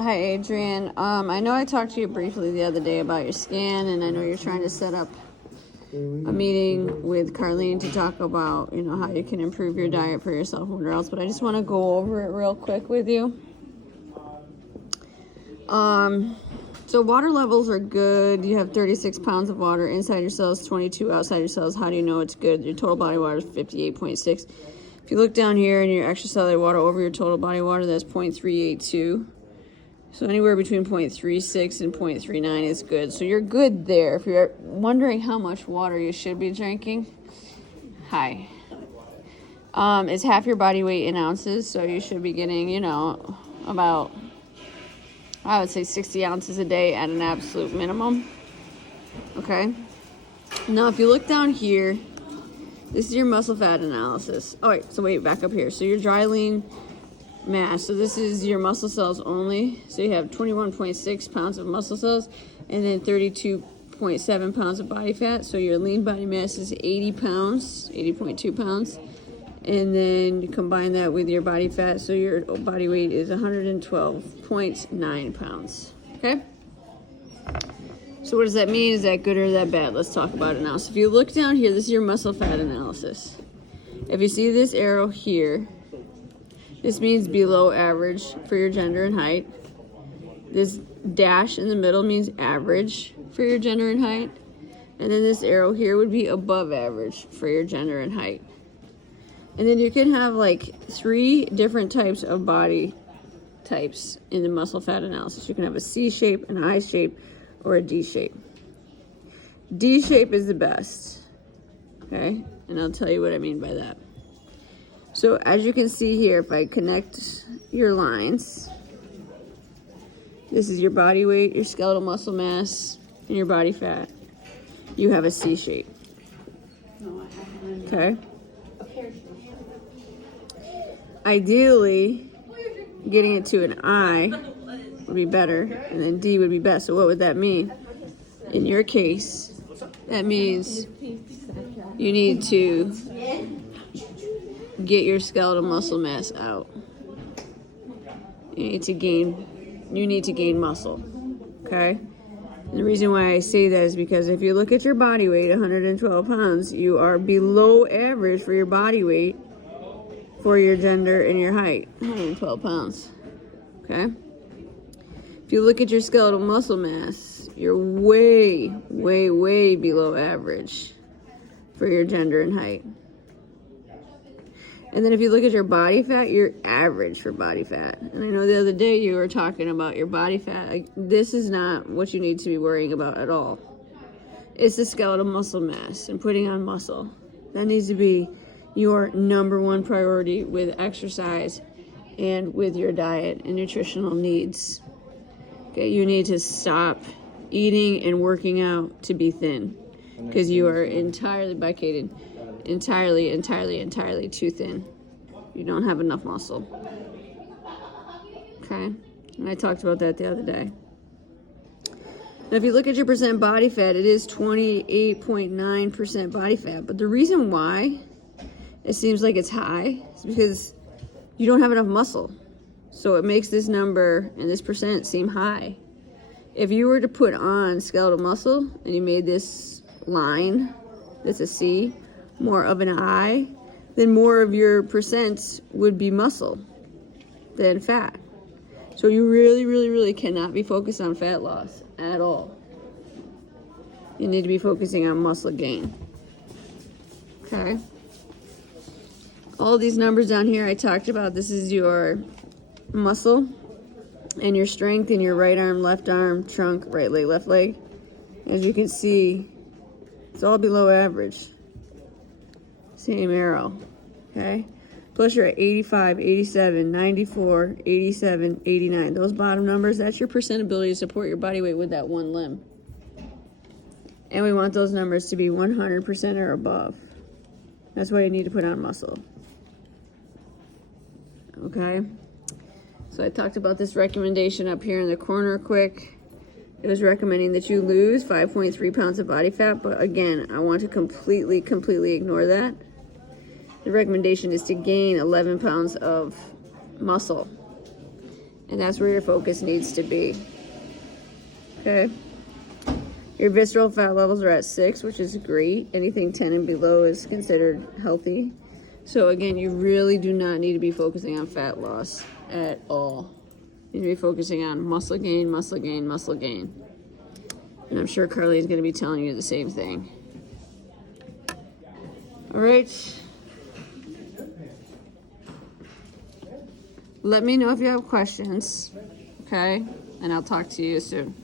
Hi, Adrienne. I know I talked to you briefly the other day about your scan, and I know you're trying to set up a meeting with Carlene to talk about, how you can improve your diet for yourself and whatever else, but I just want to go over it real quick with you. So water levels are good. You have 36 pounds of water inside your cells, 22 outside your cells. How do you know it's good? Your total body water is 58.6. If you look down here in your extracellular water over your total body water, that's 0.382. So anywhere between 0.36 and 0.39 is good. So you're good there. If you're wondering how much water you should be drinking, hi. It's half your body weight in ounces, so you should be getting, about, I would say 60 ounces a day at an absolute minimum. Okay? Now, if you look down here, this is your muscle fat analysis. All right, so wait, back up here. So your dry lean mass. So this is your muscle cells only. So you have 21.6 pounds of muscle cells and then 32.7 pounds of body fat. So your lean body mass is 80 pounds, 80.2 pounds. And then you combine that with your body fat. So your body weight is 112.9 pounds. Okay? So what does that mean? Is that good or is that bad? Let's talk about it now. So if you look down here, this is your muscle fat analysis. If you see this arrow here, this means below average for your gender and height. This dash in the middle means average for your gender and height. And then this arrow here would be above average for your gender and height. And then you can have like 3 different types of body types in the muscle fat analysis. You can have a C shape, an I shape, or a D shape. D shape is the best. Okay? And I'll tell you what I mean by that. So as you can see here, if I connect your lines, this is your body weight, your skeletal muscle mass, and your body fat. You have a C shape. Okay? Ideally, getting it to an I would be better, and then D would be best. So what would that mean? In your case, that means you need to get your skeletal muscle mass out. You need to gain muscle. Okay? And the reason why I say that is because if you look at your body weight, 112 pounds, you are below average for your body weight for your gender and your height. 112 pounds. Okay? If you look at your skeletal muscle mass, you're way, way, way below average for your gender and height. And then if you look at your body fat, you're average for body fat. And I know the other day you were talking about your body fat. This is not what you need to be worrying about at all. It's the skeletal muscle mass and putting on muscle. That needs to be your number one priority with exercise and with your diet and nutritional needs. Okay, you need to stop eating and working out to be thin because you are entirely too thin. You don't have enough muscle. Okay? And I talked about that the other day. Now, if you look at your percent body fat, it is 28.9% body fat. But the reason why it seems like it's high is because you don't have enough muscle. So it makes this number and this percent seem high. If you were to put on skeletal muscle and you made this line, that's a C, more of an I, then more of your percents would be muscle than fat. So you really, really, really cannot be focused on fat loss at all. You need to be focusing on muscle gain. Okay? All these numbers down here I talked about, this is your muscle and your strength in your right arm, left arm, trunk, right leg, left leg. As you can see, it's all below average. Same arrow, okay? Plus you're at 85, 87, 94, 87, 89. Those bottom numbers, that's your percent ability to support your body weight with that one limb. And we want those numbers to be 100% or above. That's why you need to put on muscle. Okay? So I talked about this recommendation up here in the corner quick. It was recommending that you lose 5.3 pounds of body fat, but again, I want to completely ignore that. The recommendation is to gain 11 pounds of muscle. And that's where your focus needs to be. Okay? Your visceral fat levels are at 6, which is great. Anything 10 and below is considered healthy. So again, you really do not need to be focusing on fat loss at all. You need to be focusing on muscle gain, muscle gain, muscle gain. And I'm sure Carly is going to be telling you the same thing. All right. Let me know if you have questions, okay? And I'll talk to you soon.